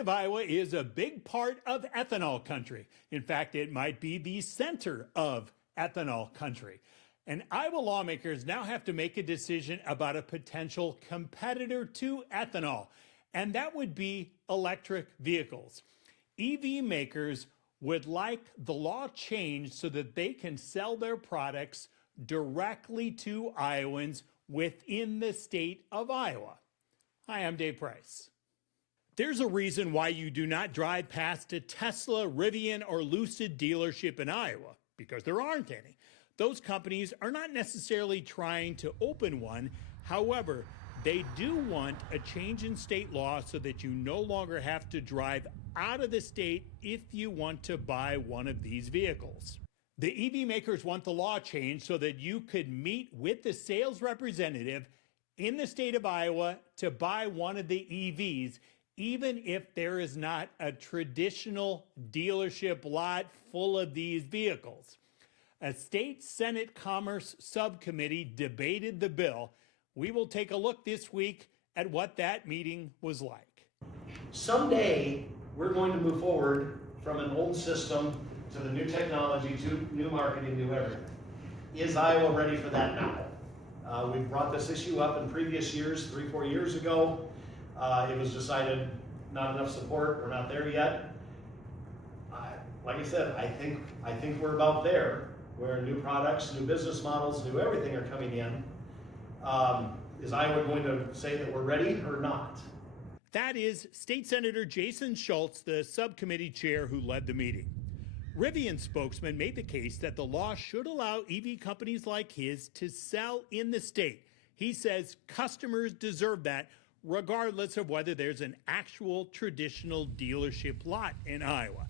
of Iowa is a big part of ethanol country. In fact, it might be the center of ethanol country. And Iowa lawmakers now have to make a decision about a potential competitor to ethanol, and that would be electric vehicles. EV makers would like the law changed so that they can sell their products directly to Iowans within the state of Iowa. Hi, I'm Dave Price. There's a reason why you do not drive past a Tesla, Rivian, or Lucid dealership in Iowa, because there aren't any. Those companies are not necessarily trying to open one. However, they do want a change in state law so that you no longer have to drive out of the state if you want to buy one of these vehicles. The EV makers want the law changed so that you could meet with the sales representative in the state of Iowa to buy one of the EVs, even if there is not a traditional dealership lot full of these vehicles. A state Senate Commerce subcommittee debated the bill. We will take a look this week at what that meeting was like. Someday, we're going to move forward from an old system to the new technology, to new marketing, new everything. Is Iowa ready for that now? We've brought this issue up in previous years, 3-4 years ago. It was decided not enough support, we're not there yet. Like I said, I think we're about there, where new products, new business models, new everything are coming in. Is Iowa going to say that we're ready or not? That is State Senator Jason Schultz, the subcommittee chair who led the meeting. Rivian spokesman made the case that the law should allow EV companies like his to sell in the state. He says customers deserve that, regardless of whether there's an actual traditional dealership lot in Iowa.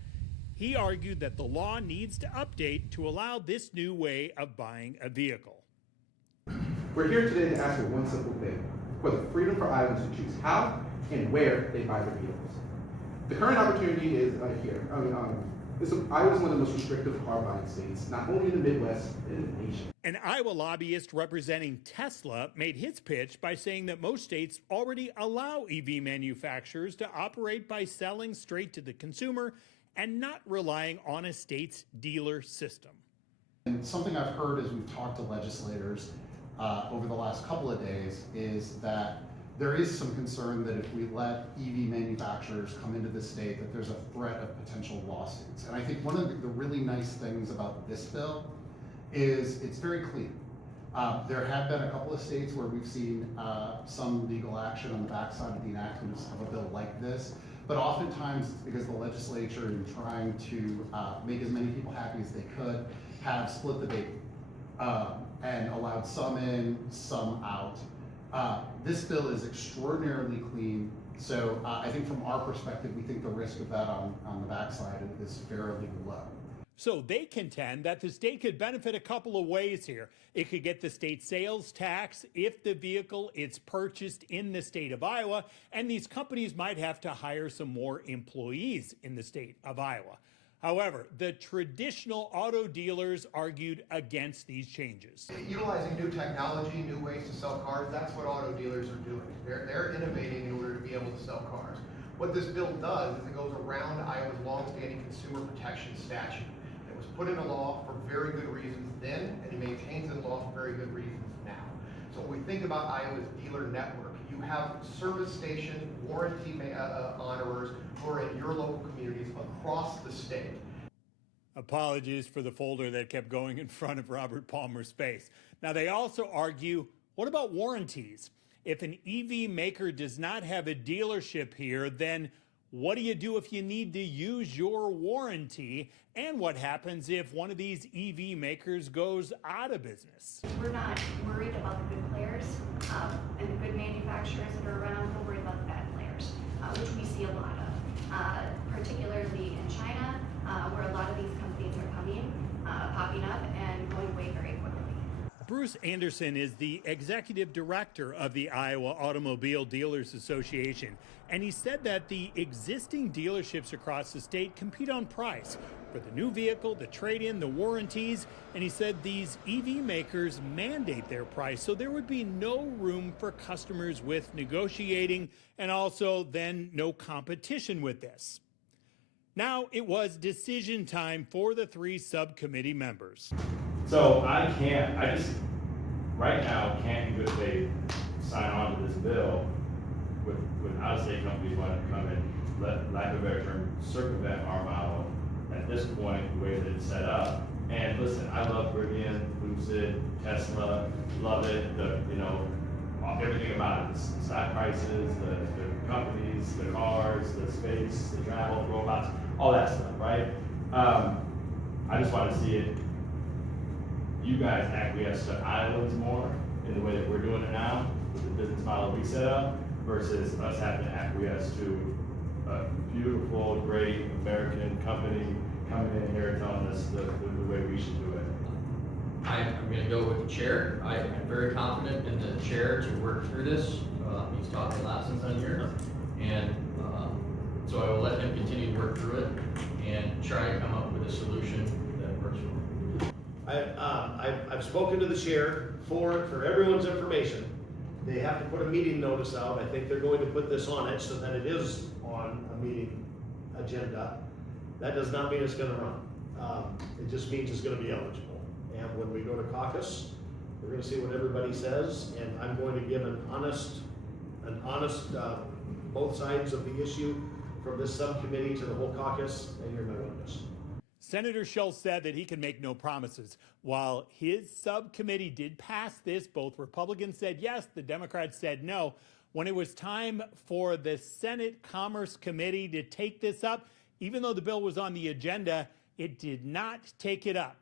He argued that the law needs to update to allow this new way of buying a vehicle. We're here today to ask for one simple thing: for the freedom for Iowans to choose how and where they buy their vehicles. The current opportunity is here. Iowa is one of the most restrictive car buying states, not only in the Midwest, but in the nation. An Iowa lobbyist representing Tesla made his pitch by saying that most states already allow EV manufacturers to operate by selling straight to the consumer and not relying on a state's dealer system. And something I've heard as we've talked to legislators over the last couple of days is that there is some concern that if we let EV manufacturers come into the state, that there's a threat of potential lawsuits. And I think one of the really nice things about this bill is it's very clean. There have been a couple of states where we've seen some legal action on the backside of the enactment of a bill like this, but oftentimes it's because the legislature, in trying to make as many people happy as they could, have split the baby and allowed some in, some out. This bill is extraordinarily clean, so I think from our perspective, we think the risk of that on the backside is fairly low. So they contend that the state could benefit a couple of ways here. It could get the state sales tax if the vehicle is purchased in the state of Iowa, and these companies might have to hire some more employees in the state of Iowa. However, the traditional auto dealers argued against these changes. Utilizing new technology, new ways to sell cars, that's what auto dealers are doing. They're innovating in order to be able to sell cars. What this bill does is it goes around Iowa's longstanding consumer protection statute. It was put into law for very good reasons then, and it maintains in law for very good reasons now. So when we think about Iowa's dealer network, you have service station warranty honorers who are in your local communities across the state. Apologies for the folder that kept going in front of Robert Palmer's face. Now, they also argue, what about warranties? If an EV maker does not have a dealership here, then what do you do if you need to use your warranty? And what happens if one of these EV makers goes out of business? We're not worried about the good players and the good manufacturers that are around. We're worried about the bad players, which we see a lot of, particularly in China, where a lot of these companies are popping up and going away very quickly. Bruce Anderson is the executive director of the Iowa Automobile Dealers Association, and he said that the existing dealerships across the state compete on price for the new vehicle, the trade-in, the warranties, and he said these EV makers mandate their price, so there would be no room for customers with negotiating, and also then no competition with this. Now it was decision time for the 3 subcommittee members. So I just, right now, can't in good faith sign on to this bill with out-of-state companies wanting to come in, lack of a better term, circumvent our model at this point, the way that it's set up. And listen, I love Rivian, Lucid, Tesla, love it, everything about it, the stock prices, the companies, the cars, the space, the travel, robots, all that stuff, right? I just want to see it, you guys acquiesce to Iowans more in the way that we're doing it now, with the business model we set up, versus us having to acquiesce to a beautiful, great American company coming in here telling us the way we should do it. I'm going to go with the chair. I am very confident in the chair to work through this. He's taught me a lot since I'm here. And so I will let him continue to work through it and try to come up with a solution that works for me. I've spoken to the chair for everyone's information. They have to put a meeting notice out. I think they're going to put this on it so that it is on a meeting agenda. That does not mean it's going to run. It just means it's going to be eligible. And when we go to caucus, we're going to see what everybody says, and I'm going to give an honest both sides of the issue from this subcommittee to the whole caucus, and you're my witness. Senator Schultz said that he can make no promises. While his subcommittee did pass this, both Republicans said yes, the Democrats said no. When it was time for the Senate Commerce Committee to take this up, even though the bill was on the agenda, it did not take it up.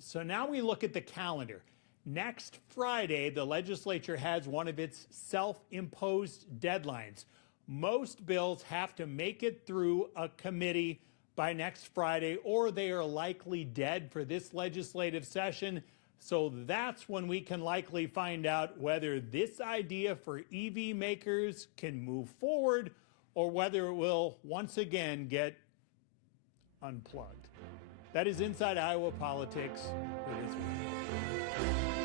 So now we look at the calendar. Next Friday, the legislature has one of its self-imposed deadlines. Most bills have to make it through a committee by next Friday, or they are likely dead for this legislative session. So that's when we can likely find out whether this idea for EV makers can move forward or whether it will once again get unplugged. That is Inside Iowa Politics for this week.